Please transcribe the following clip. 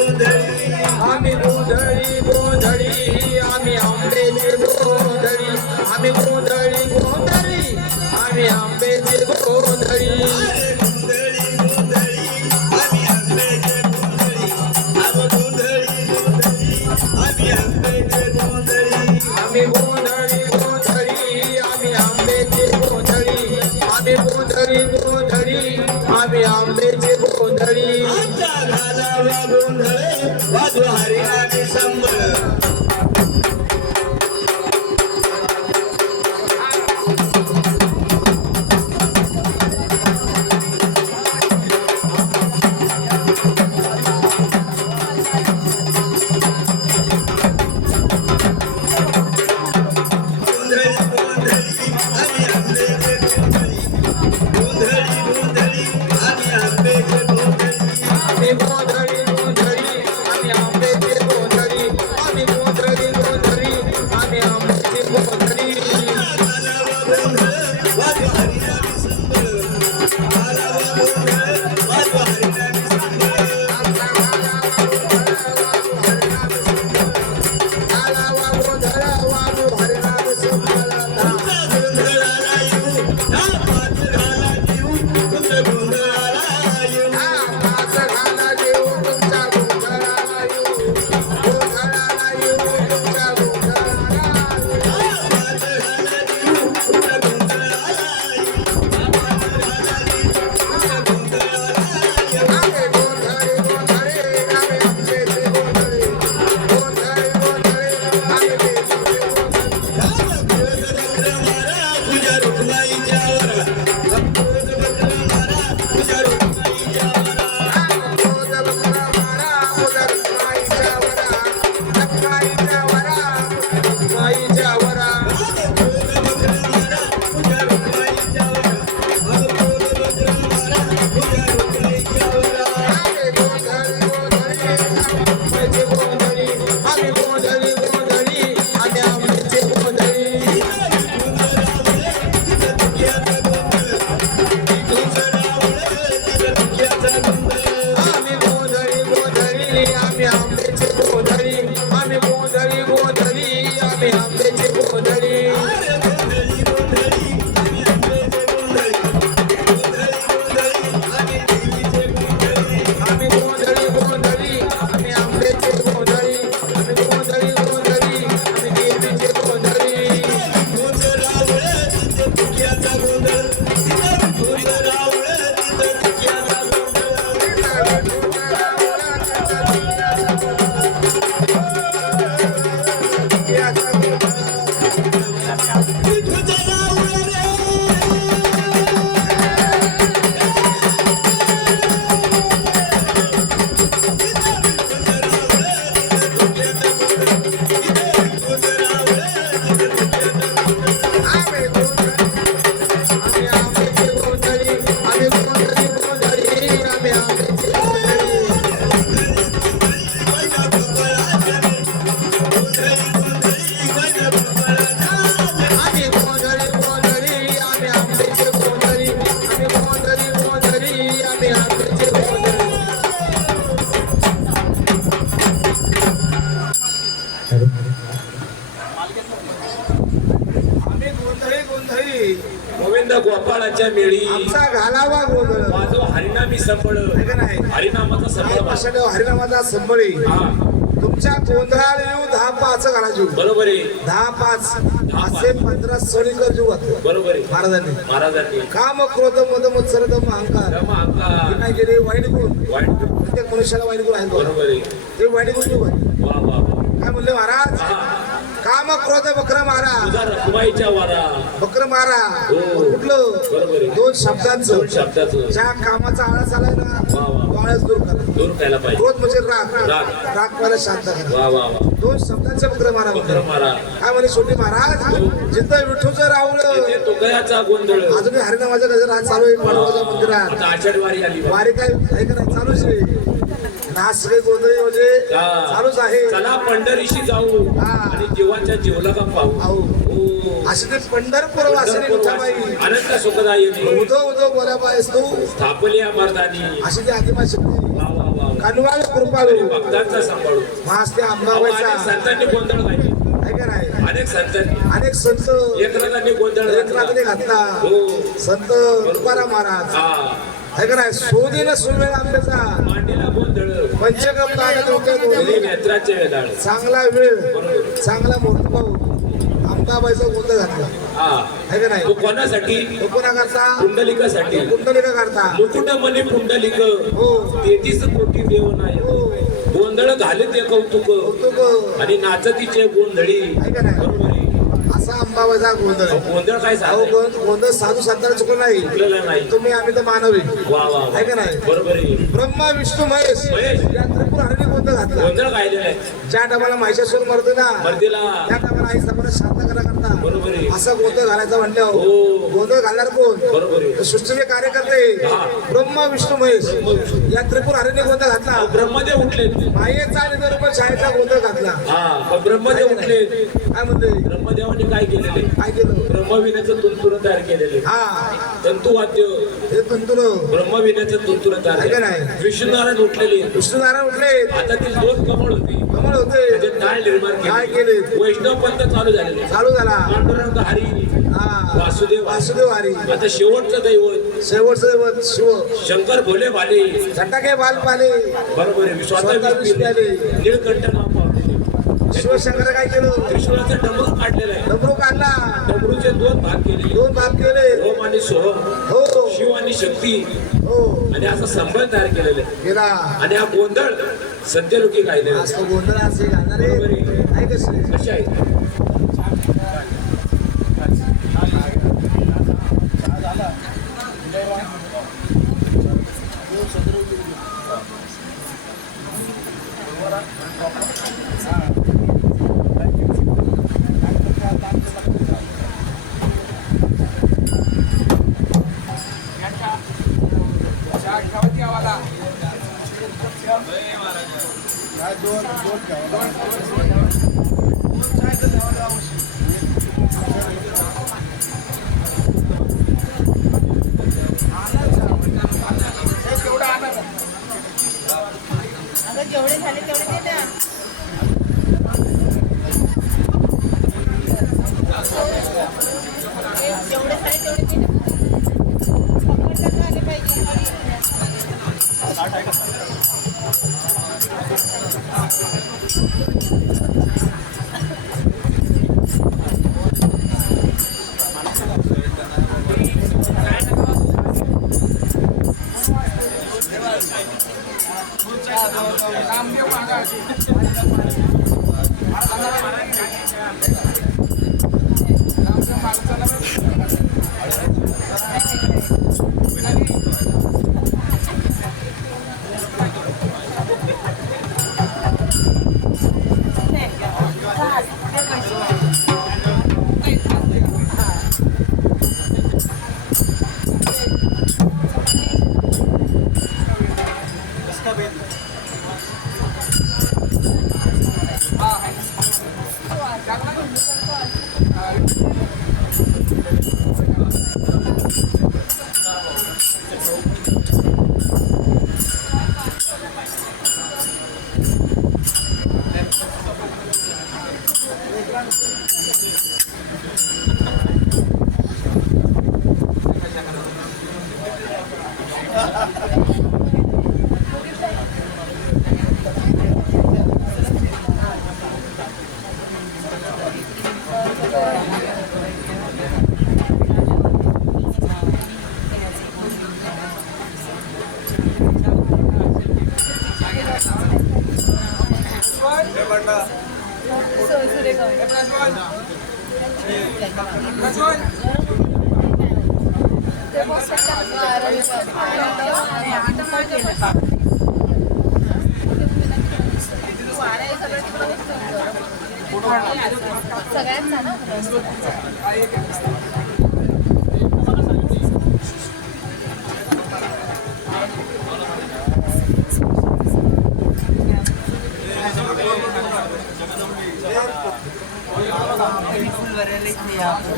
आम्ही गोंधळी गोंधळी आम्ही आंब्याचे गोंधळी आम्ही गोंधळी गोंधळी आम्ही आंब्याचे गोंधळी आम्ही गोंधळी गोंधळी आम्ही आंब्याचे गोंधळी आम्ही गोंधळी गोंधळी आम्ही आंब्याचे गोंधळी वाजू हरिनामी संबळ आम्ही गोंधळी गोंधळी आम्ही आंब्याचे गोंधळी आम्ही गोंधळी गोंधळी आम्ही आंब्याचे गोंधळी वाजू हरिनामी संबळ वाजू हरिनामी संबळ गोविंद गोपाळाच्या मेळी आमचा घालावा गोंधळ माझो हरिनामी संबळ आहे का नाही हरिनामाचा संबळ पाषाण हरिनामाचा संबळी तुमच्या गोंधळाला येऊ 10-5 घालायची बरोबर आहे 10-5 असे 15 सणीकर जीव होते बरोबर आहे महाराजांनी महाराजांनी काम क्रोध मद मत्सर दम अहंकार रम अंका नाही गेले वाईट गुण वाईट प्रत्येक मनुष्याला वाईट गुण आहेत बरोबर आहे ते वाईट गुण जीव आहेत. वा वा वा. काय म्हणले महाराज काम क्रोध बकर मारा तुझा रखुमाईच्या वारा बकर मारा हो. कुठलं बरोबर आहे 2 शब्दांचं दोन शब्दाचं ज्या कामाचा आळस आलाय ना वा वा तो आळस दूर करा दूर प्यायला पाहिजे क्रोध म्हणजे राग राग. राग पहिला शांत करा वा वा वा 2 शब्दांचे बकर मारा बकर मारा काय म्हणे शेवटी महाराज जिथं विठूचं रावलं ते तुकयाचा गोंधळ अजून हरिनामाचा गजर आज चालू आहे पांडवाच्या मंदिरात आता आषाढी वारी आली बा. वारी काय आहे का नाही चालूच आहे नाच रे गोंधळी म्हणजे हा. चालूच आहे चला पंढरीशी जाऊ हा. आणि जीवाच्या जीवला का पाहू आहो ओ अशी ते पंढरपूर वासिनी विठाबाई अनंत सुखदायिनी उदो उदो बोला बायस तू स्थापल्या मर्दानी अशी ती आदिवासी वा वा वा कानवाल कृपाळू भक्तांचा सांभाळू मास ते अहो, अंबाबाईचा अनेक संतांनी गोंधळ घातली आहे का नाही अनेक संतांनी अनेक संत एकनाथांनी गोंधळ एकनाथने घातला घातला हो संत तुकाराम महाराज हा आहे का नाही सोदीन सुरवेळ आंब्याचा मांडीला गोंधळ पंचगम तारक डोक्यात घरी गोंधळ. नेत्राचे वेदाळ चांगला वेळ बरोबर चांगला मुहूर्त पाहू अंबाबाईचा गोंधळ घातला हा आहे का नाही तो कोणासाठी तो कोणा करता पुंडलिकासाठी कुंडलिका करता मुकुटमणी पुंडलिक हो 33 कोटी देवनाय हो गोंधळ घाले ते कौतुक कौतुक आणि नाचतीचे गोंधळी आहे का नाही बरोबर आहे. असा अंबाबाईचा गोंधळ अहो, गोंधळ काय अहो सांगतो गोंधळ साधू संतांना चुकलं नाही चुकलेला नाही तुम्ही आम्ही तर मानवी वा वा आहे का नाही बरोबर आहे ब्रह्मा विष्णू महेश महेश. या त्रिपुर हरणी गोंधळ घातला गोंधळ गायलेला आहे ज्या टायमाला महिषासूर मरतो ना मर्दीला त्या टायमाला आई समोर शांत करा करता बरोबर आहे असा गोंधळ घालायचा म्हणल्यावर हो गोंधळ घालणार कोण बरोबर आहे तर सृष्टीचे कार्यकर्ते हा. ब्रह्मा विष्णू महेश या त्रिपुर हरणी गोंधळ घातला ब्रह्मदेव उठले मायेचा निधन शाळेचा गोंधळ घातला हा पण ब्रह्मदेव उठले काय म्हणते ब्रह्मदेवाने काय केलेले काय केलं ब्रह्मविण्याचं तुंतुर तयार केलेले हा तंतुवाद्य हे तुंतुन ब्रह्मविण्याचं तुंतुर तयार आहे का केलं. नाही? विष्णुनारायण उठलेले विष्णुनारायण उठले हातातील 2 कमळ होती कमळ होते त्याचे टाळ निर्माण काय केले केले वैष्णव पंथ चालू झालेले चालू झाला पांडुरंग हरी हा वासुदेव वासुदेव हरी आता शेवटचं दैवत शेवटचं दैवत शिव शंकर भोले भाले झटाके बाल पाले बरोबर आहे स्वतः स्वतः विष्णू विष्णू निळकंठ नाव पावलेले शिवशंकर काय केलं त्रिशूळाचं डमरू काढलेलं आहे डमरू काढला डमरूचे 2 भाग केले 2 भाग केले ओम आणि सोहम हो शिव आणि शक्ती हो आणि असा संबळ तयार केलेला आहे गेला आणि हा गोंधळ सत्यलोकी कायदे आज तो गोंधळ असे घालणारे आहे कसे कसे आहे अगं जेवढे झाले तेवढे दे ना. जेवढे झाले तेवढे दे ना. पकडता आले पाहिजे. सगळ्यांचा ना काय